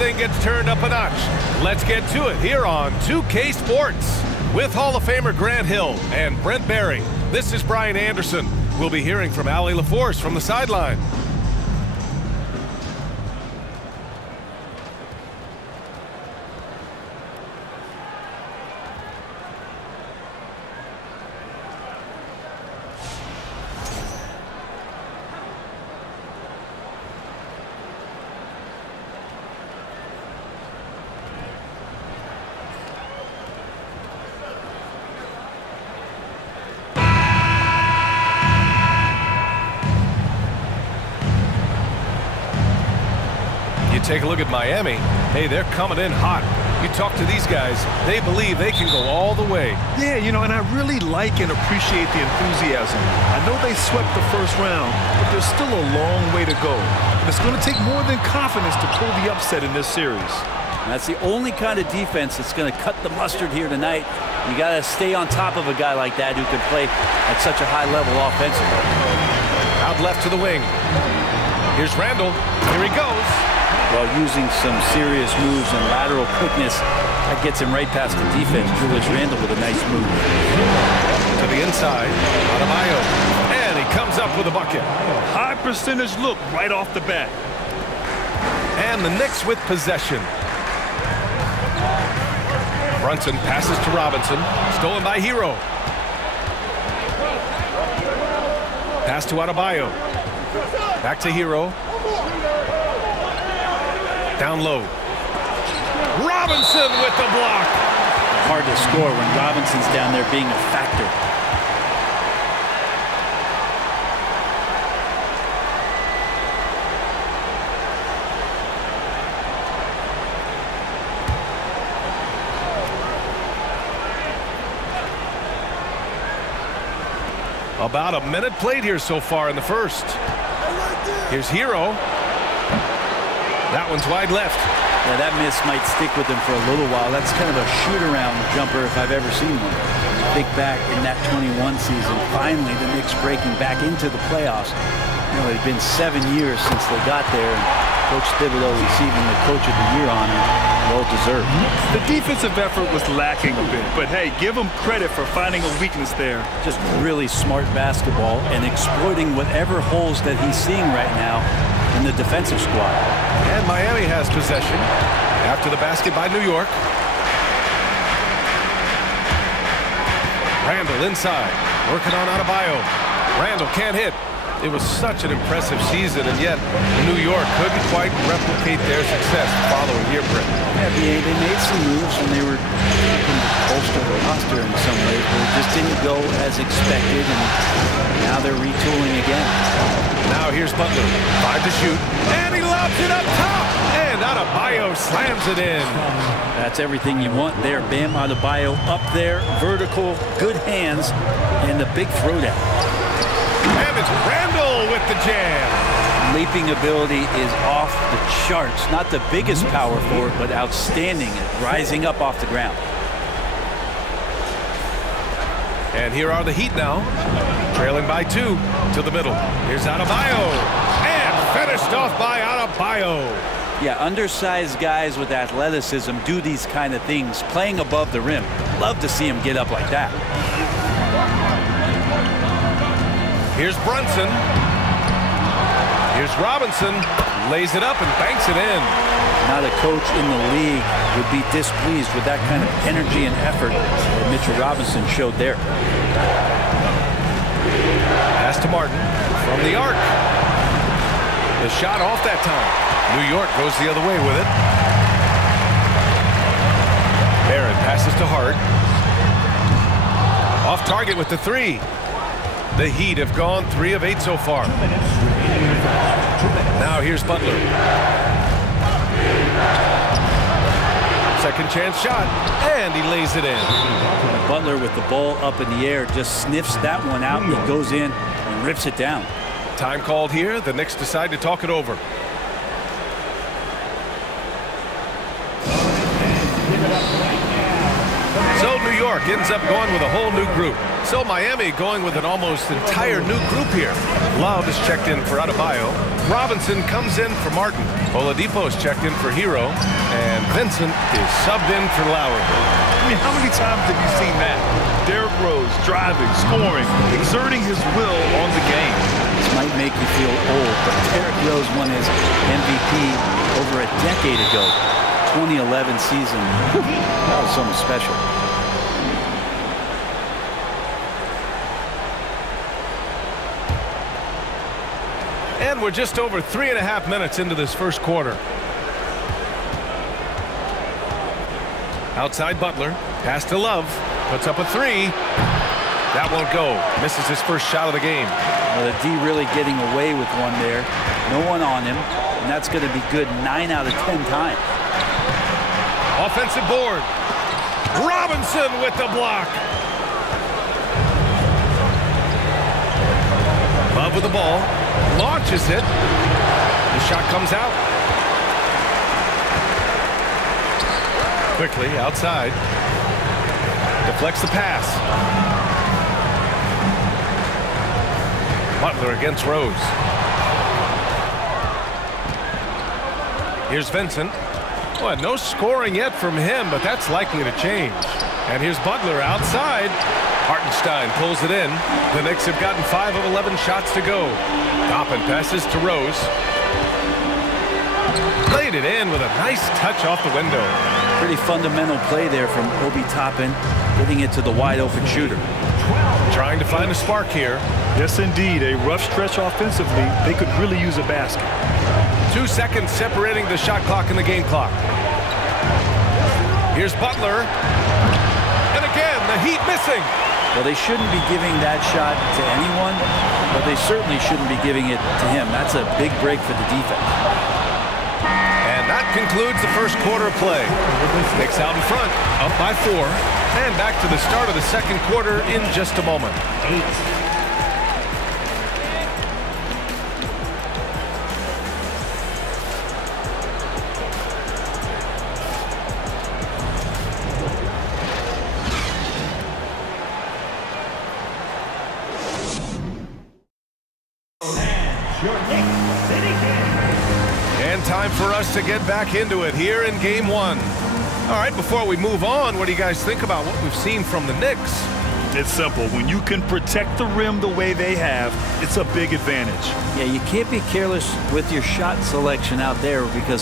everything gets turned up a notch. Let's get to it here on 2K Sports. With Hall of Famer Grant Hill and Brent Barry, this is Brian Anderson. We'll be hearing from Allie LaForce from the sideline. Take a look at Miami. Hey, they're coming in hot. You talk to these guys, they believe they can go all the way. Yeah, you know, and I really like and appreciate the enthusiasm. I know they swept the first round, but there's still a long way to go. And it's going to take more than confidence to pull the upset in this series. That's the only kind of defense that's going to cut the mustard here tonight. You got to stay on top of a guy like that who can play at such a high level offensively. Out left to the wing. Here's Randall. Here he goes. While using some serious moves and lateral quickness, that gets him right past the defense. Julius Randle with a nice move. To the inside, Adebayo, and he comes up with a bucket. High percentage look right off the bat. And the Knicks with possession. Brunson passes to Robinson, stolen by Hero. Pass to Adebayo. Back to Hero. Down low. Robinson with the block. Hard to score when Robinson's down there being a factor. About a minute played here so far in the first. Here's Hero. That one's wide left. Yeah, that miss might stick with him for a little while. That's kind of a shoot-around jumper if I've ever seen one. Think back in that 21 season, finally the Knicks breaking back into the playoffs. You know, it had been 7 years since they got there, and Coach Thibodeau receiving the Coach of the Year honor, well-deserved. The defensive effort was lacking a bit, but hey, give them credit for finding a weakness there. Just really smart basketball and exploiting whatever holes that he's seeing right now in the defensive squad. And Miami has possession after the basket by New York. Randall inside, working on Adebayo. Randall can't hit. It was such an impressive season, and yet New York couldn't quite replicate their success the following year, Brent. Yeah, they made some moves when they were looking to bolster the roster in some ways, but it just didn't go as expected, and now they're retooling again. Now here's Butler, 5 to shoot, and he lobs it up top, and Adebayo slams it in. That's everything you want there. Bam Adebayo up there, vertical, good hands, and the big throwdown. And it's Randall with the jam. Leaping ability is off the charts. Not the biggest power forward, but outstanding at rising up off the ground. And here are the Heat now, trailing by 2 to the middle. Here's Adebayo, and finished off by Adebayo. Yeah, undersized guys with athleticism do these kind of things, playing above the rim. Love to see him get up like that. Here's Brunson. Here's Robinson. Lays it up and banks it in. Not a coach in the league would be displeased with that kind of energy and effort that Mitchell Robinson showed there. Pass to Martin from the arc. The shot off that time. New York goes the other way with it. Barrett passes to Hart. Off target with the 3. The Heat have gone 3 of 8 so far. Now here's Butler. Second chance shot, and he lays it in. Butler with the ball up in the air just sniffs that one out, and he goes in and rips it down. Time called here. The Knicks decide to talk it over. So New York ends up going with a whole new group. So Miami going with an almost entire new group here. Love is checked in for Adebayo. Robinson comes in for Martin. Oladipo's checked in for Hero. And Vincent is subbed in for Lowry. I mean, how many times have you seen that? Derrick Rose driving, scoring, exerting his will on the game. This might make you feel old, but Derrick Rose won his MVP over a decade ago. 2011 season. That was something special. And we're just over 3.5 minutes into this first quarter. Outside Butler. Pass to Love. Puts up a three. That won't go. Misses his first shot of the game. Well, the D really getting away with one there. No one on him. And that's going to be good 9 out of 10 times. Offensive board. Robinson with the block. Love with the ball. Launches it. The shot comes out. Quickly outside. Deflects the pass. Butler against Rose. Here's Vincent. Well, no scoring yet from him, but that's likely to change. And here's Butler outside. Hartenstein pulls it in. The Knicks have gotten 5 of 11 shots to go. Toppin passes to Rose. Laid it in with a nice touch off the window. Pretty fundamental play there from Obi Toppin, getting it to the wide open shooter. Trying to find a spark here. Yes, indeed. A rough stretch offensively. They could really use a basket. 2 seconds separating the shot clock and the game clock. Here's Butler. And again, the Heat missing. Well, they shouldn't be giving that shot to anyone, but they certainly shouldn't be giving it to him. That's a big break for the defense. And that concludes the first quarter of play. Knicks out in front, up by 4. And back to the start of the second quarter in just a moment. And time for us to get back into it here in game 1. All right, before we move on, what do you guys think about what we've seen from the Knicks? It's simple. When you can protect the rim the way they have, it's a big advantage. Yeah, you can't be careless with your shot selection out there because